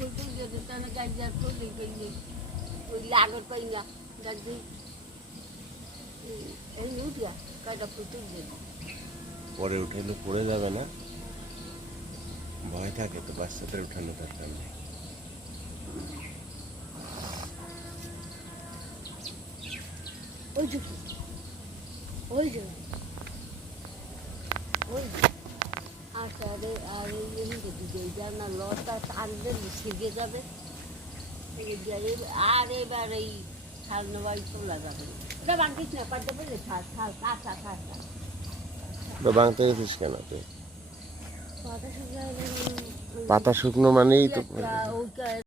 ফুলটুল যদি তাহলে গাছ যা ফুল ওই লাগর পাই না গাছ এই উঠিয়া কয়টা ফুলটুল দেবো পরে উঠাইলে পড়ে যাবে না? ভয় থাকে তো বাচ্চাদের উঠানো দরকার নেই। ওই যে ওই যে ওই আচ্ছা আরে আর এইটা না লতা টানলে ছিঁড়ে যাবে আর এবার এই ছাড়নো বাড়ি তোলা যাবে এটা বাঁধিস না পাঠতে পারলে ছাড় ছাড় কাঁচা কাঁচা বাংতে গেছিস কেন তুই? পাতা শুকনো পাতা শুকনো মানেই তো ওই